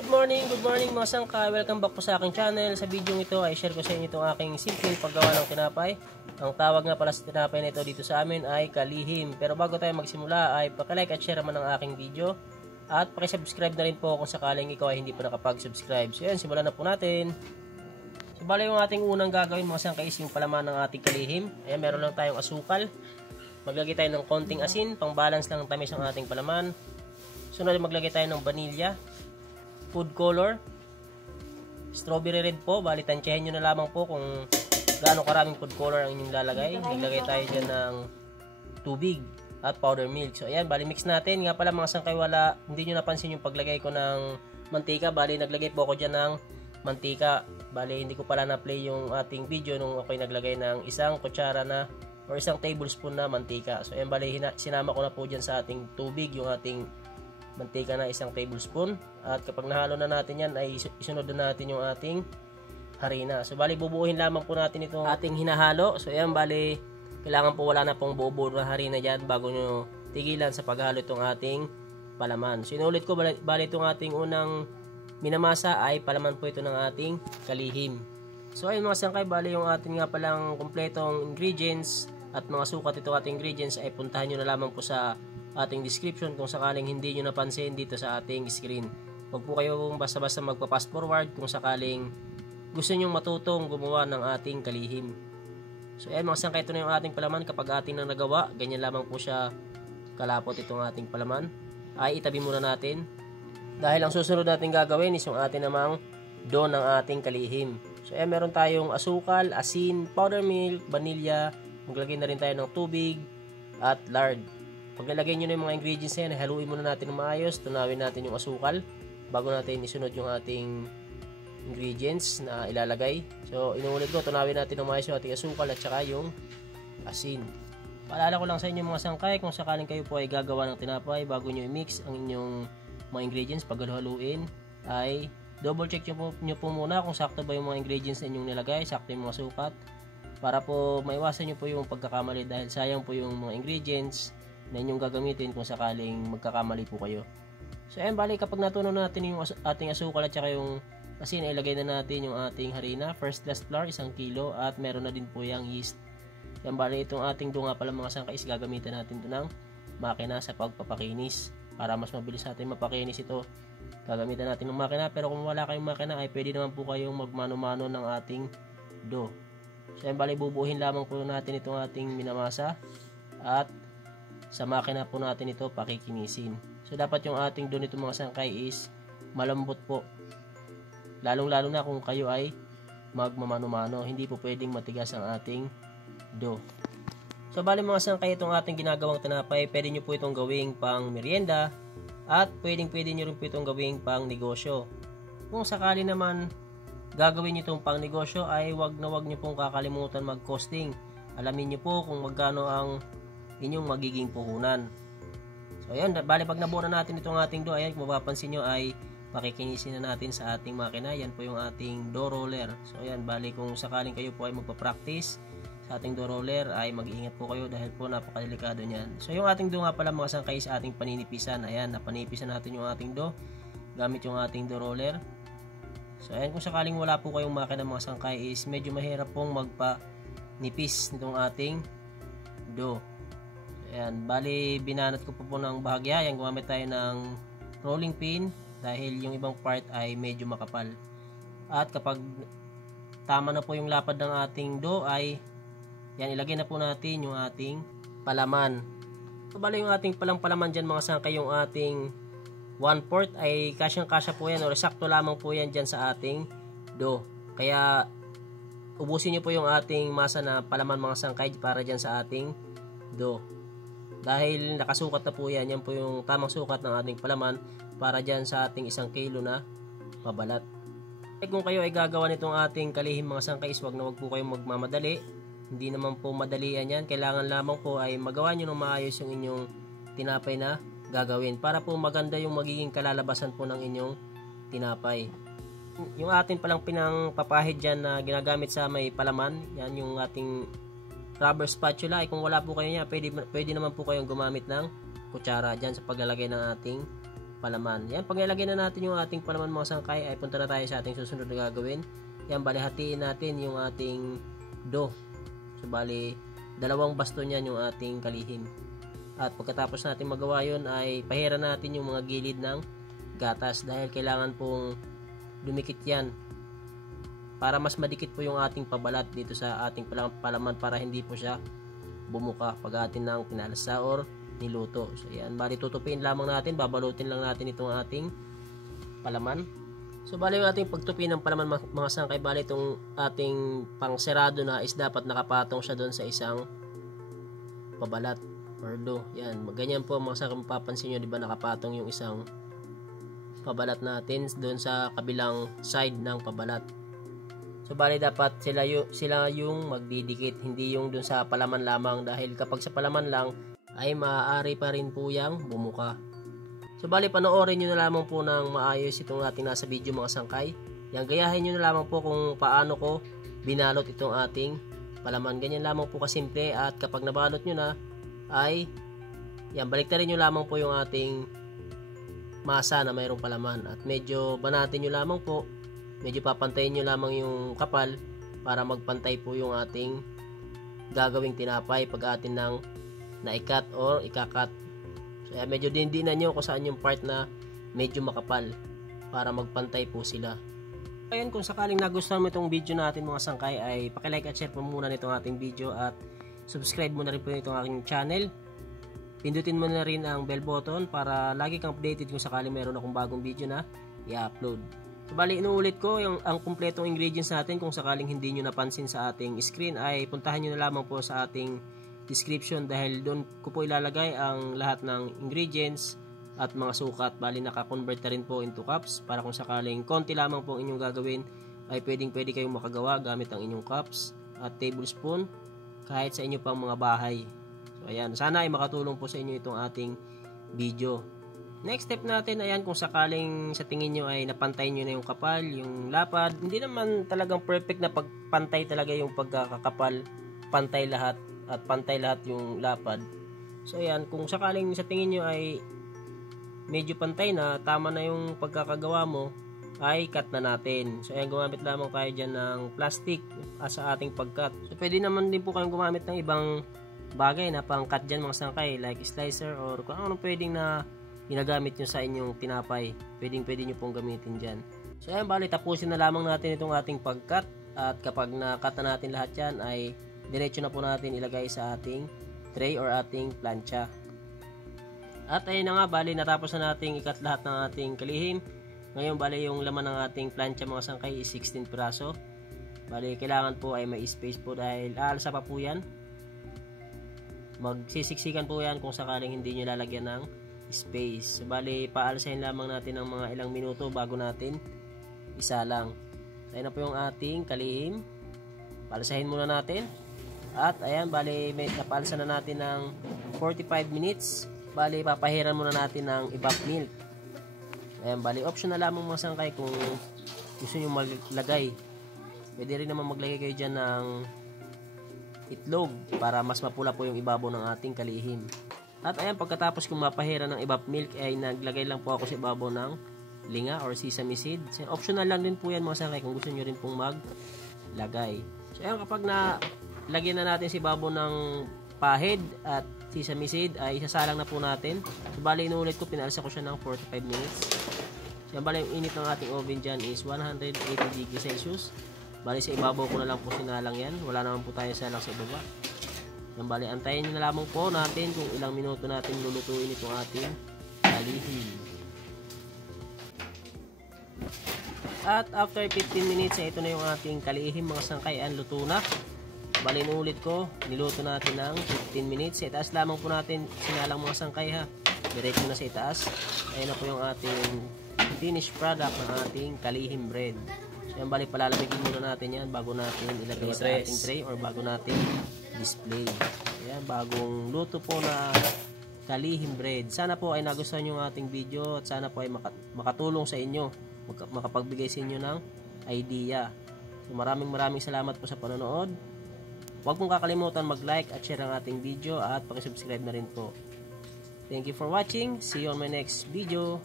Good morning mga sangkay. Welcome back po sa aking channel. Sa video ito ay share ko sa inyo itong aking simple paggawa ng tinapay. Ang tawag nga pala sa tinapay na ito dito sa amin ay kalihim. Pero bago tayo magsimula ay paki-like at share naman ang aking video. At paki-subscribe na rin po kung sakaling ikaw ay hindi pa nakapag-subscribe. So yan, simulan na po natin. So bali yung ating unang gagawin mga sangkay is yung palaman ng ating kalihim. Ayan, meron lang tayong asukal. Maglagay tayo ng konting asin, pang balance lang ng tamis ng ating palaman. Sunod maglagay tayo ng vanilya, food color, strawberry red po. Bali tansyahin nyo na lamang po kung gaano karaming food color ang inyong lalagay. Naglagay tayo dyan ng tubig at powder milk. So ayan, bali mix natin. Nga pala mga sangkay, hindi nyo napansin yung paglagay ko ng mantika. Bali naglagay po ako dyan ng mantika. Bali hindi ko pala na-play yung ating video nung ako'y naglagay ng isang kutsara na or isang tablespoon na mantika. So ayan, bali sinama ko na po dyan sa ating tubig yung ating mantika na isang tablespoon. At kapag nahalo na natin yan ay isunod na natin yung ating harina. So bali bubuuhin lamang po natin itong ating hinahalo. So ayan, bali kailangan po wala na pong buo-buo na harina dyan bago nyo tigilan sa paghalo itong ating palaman. So inulit ko, bali itong ating unang minamasa ay palaman po ito ng ating kalihim. So ayun mga sangkay, bali yung ating nga palang kumpletong ingredients at mga sukat itong ating ingredients ay puntahan nyo na lamang po sa ating description kung sakaling hindi nyo napansin dito sa ating screen. Huwag po kayo basta-basta magpa-fast forward kung sakaling gusto nyo matutong gumawa ng ating kalihim. So ayan mga sangkay, ito na yung ating palaman. Kapag ating na nagawa, ganyan lamang po siya kalapot itong ating palaman. Ay itabi muna natin. Dahil ang susunod natin gagawin is yung ating namang dough ng ating kalihim. So ayan, meron tayong asukal, asin, powder milk, vanilya. Maglagay na rin tayo ng tubig at lard. Pag nilagay nyo na yung mga ingredients na yan, haluin muna natin ng maayos. Tunawin natin yung asukal bago natin isunod yung ating ingredients na ilalagay. So inuulit ko, tunawin natin ng maayos yung ating asukal at saka yung asin. Paalala ko lang sa inyo mga sangkay, kung sakaling kayo po ay gagawa ng tinapay, bago nyo i-mix ang inyong mga ingredients, pag haluin ay double check nyo po muna kung sakto ba yung mga ingredients na inyong nilagay, sakto yung mga sukat, para po maiwasan nyo po yung pagkakamali, dahil sayang po yung mga ingredients na inyong gagamitin kung sakaling magkakamali po kayo. So ayan, bali kapag natunaw natin yung ating asukal at saka yung asin, ilagay na natin yung ating harina. First class flour 1 kilo at meron na din po yung yeast. Yan, bali itong ating dough nga pala mga sangkay is gagamitin natin ito ng makina sa pagpapakinis. Para mas mabilis natin mapakinis ito, gagamitan natin ng makina. Pero kung wala kayong makina ay pwede naman po kayong magmano-mano ng ating dough. So yan, bali bubuhin lamang po natin itong ating minamasa at sa makina po natin ito pakikinisin. So dapat yung ating dough nito mga sangkay is malambot po. Lalong-lalo na kung kayo ay magmamano-mano, hindi po pwedeng matigas ang ating dough. So bali mga sangkay, itong ating ginagawang tinapay, pwede nyo po itong gawing pang merienda at pwede nyo rin po itong gawing pang negosyo. Kung sakali naman gagawin nyo itong pang negosyo ay wag nyo pong kakalimutan mag-costing. Alamin nyo po kung magkano ang inyong magiging puhunan. So ayan, bali pag nabuo na natin itong ating dough, ayan kung mapapansin nyo ay pakikinisin na natin sa ating makina. Yan po yung ating dough roller. So ayan, bali kung sakaling kayo po ay magpa-practice sa ating dough roller ay mag-iingat po kayo dahil po napakadelikado niyan. So yung ating dough nga pala mga sangkay sa ating paninipisan. Ayan, napanipisan natin yung ating dough gamit yung ating dough roller. So ayan, kung sakaling wala po kayong makina mga sangkay is medyo mahirap pong magpa-nipis nitong ating dough. Ayan, bali binanat ko po ng bahagya. Ayan, gumamit tayo ng rolling pin dahil yung ibang part ay medyo makapal. At kapag tama na po yung lapad ng ating dough ay yan, ilagay na po natin yung ating palaman. So bali yung ating palaman dyan mga sangkay, yung ating 1/4 ay kasyang-kasya po yan or sakto lamang po yan dyan sa ating dough. Kaya ubusin nyo po yung ating masa na palaman mga sangkay para dyan sa ating dough. Dahil nakasukat na po yan, yan po yung tamang sukat ng ating palaman para dyan sa ating 1 kilo na pabalat. Kung kayo ay gagawa nitong ating kalihim mga sangkay, wag na wag po kayong magmamadali. Hindi naman po madalian yan. Kailangan lamang po ay magawa nyo ng maayos yung inyong tinapay na gagawin para po maganda yung magiging kalalabasan po ng inyong tinapay. Yung atin palang pinangpapahid dyan na ginagamit sa may palaman, yan yung ating rubber spatula, ay kung wala po kayo niya, pwede naman po kayong gumamit ng kutsara dyan sa paglalagay ng ating palaman. Yan, pag ilagay na natin yung ating palaman mga sangkay, ay punta na tayo sa ating susunod na gagawin. Yan, bali hatiin natin yung ating dough. So bali, 2 baston yan yung ating kalihim. At pagkatapos natin magawa yun, ay pahiran natin yung mga gilid ng gatas dahil kailangan pong dumikit yan para mas madikit po yung ating pabalat dito sa ating palaman para hindi po siya bumuka pag atin ng pinalasa or niluto. So yan, bali tutupin lamang natin, babalutin lang natin itong ating palaman. So bali yung ating pagtupi ng palaman mga sangkay, bali itong ating pangserado na is dapat nakapatong siya doon sa isang pabalat or dough. Yan, ganyan po mga sangkay, mapapansin nyo, di ba nakapatong yung isang pabalat natin doon sa kabilang side ng pabalat. So bali dapat sila yung magdidikit, hindi yung doon sa palaman lamang, dahil kapag sa palaman lang ay maaari pa rin po yang bumuka. So bali panoorin nyo na lamang po ng maayos itong ating nasa video mga sangkay. Yan, gayahin nyo na lamang po kung paano ko binalot itong ating palaman. Ganyan lamang po kasimple, at kapag nabalot nyo na ay yan, baliktarin nyo lamang po yung ating masa na mayroong palaman at medyo banatin nyo lamang po, medyo papantayin nyo lamang yung kapal para magpantay po yung ating gagawing tinapay pag atin ng naikat or ikakat. So medyo dindinan nyo kung saan yung part na medyo makapal para magpantay po sila. Ayan, kung sakaling nagustuhan mo itong video natin mga sangkay, ay pakilike at share po muna nitong ating video at subscribe mo na rin po itong aking channel. Pindutin mo na rin ang bell button para lagi kang updated kung sakaling meron akong bagong video na i-upload. So, bali inuulit ko ang kumpletong ingredients natin. Kung sakaling hindi nyo napansin sa ating screen, ay puntahan nyo na lamang po sa ating description dahil doon ko po ilalagay ang lahat ng ingredients at mga sukat. Bali naka-convert na rin po into cups para kung sakaling konti lamang po ang inyong gagawin, ay pwede kayong makagawa gamit ang inyong cups at tablespoon kahit sa inyo pang mga bahay. So ayan, sana ay makatulong po sa inyo itong ating video. Next step natin, ayan, kung sakaling sa tingin nyo ay napantay nyo na yung kapal, yung lapad, hindi naman talagang perfect na pagpantay talaga yung pagkakapal, pantay lahat at pantay lahat yung lapad. So ayan, kung sakaling sa tingin nyo ay medyo pantay na, tama na yung pagkakagawa mo, ay cut na natin. So ayan, gumamit lamang tayo dyan ng plastic sa ating pag-cut. So pwede naman din po kayong gumamit ng ibang bagay na pang-cut dyan mga sangkay, like slicer or kung ano pwedeng na ginagamit nyo sa inyong tinapay, pwede nyo pong gamitin dyan. So ayan, bali tapusin na lamang natin itong ating pag-cut, at kapag na-cut na natin lahat yan, ay diretso na po natin ilagay sa ating tray or ating plancha. At ayun na nga, bali natapos na nating i-cut lahat ng ating kalihim. Ngayon bali yung laman ng ating plancha mga sangkay is 16 piraso. Bali kailangan po ay may space po dahil aalsa pa po yan. Magsisiksikan po yan kung sakaling hindi nyo lalagyan ng space. So, bali paalsahin lamang natin ng mga ilang minuto bago natin isa lang. So, ayan na po yung ating kalihim. Paalsahin muna natin. At ayan, bali napaalsa na natin ng 45 minutes. Bali papahiran muna natin ng evap milk. Ayan, bali option na lamang mga sangkay kung gusto nyo maglagay. Pwede rin naman maglagay kayo dyan ng itlog para mas mapula po yung ibabaw ng ating kalihim. At ayan, pagkatapos kong mapahiran ng evap milk, ay naglagay lang po ako sa ibabaw ng linga or sesame seed. So, optional lang din po yan mga sangkay kung gusto nyo rin pong maglagay. So ayan, kapag lagyan na natin sa ibabaw ng pahid at sesame seed, ay isasalang na po natin. So bali inuulit ko, pinalsa ko siya ng 45 minutes. So bali yung init ng ating oven dyan is 180 degrees Celsius. Bali sa ibabaw ko na lang po sinalang yan, wala naman po tayo salang sa ibaba. So bali antayin nyo na lamang po natin kung ilang minuto natin lulutuin itong ating kalihim. At after 15 minutes, ito na yung ating kalihim mga sangkay, luto na. Bali inuulit ko, niluto natin ng 15 minutes. Sa itaas lamang po natin sinalang mga sangkay ha. Direct na sa itaas. Ayun na po yung ating finished product ng ating kalihim bread. So yan, bali palalamigin muna natin yan bago natin ilagay sa ating tray or bago natin display. Ayan, bagong luto po na kalihim bread. Sana po ay nagustuhan yung ating video at sana po ay makatulong sa inyo, makapagbigay sa inyo ng idea. So maraming salamat po sa panonood. Huwag mong kakalimutan mag-like at share ang ating video at pakisubscribe na rin po. Thank you for watching. See you on my next video.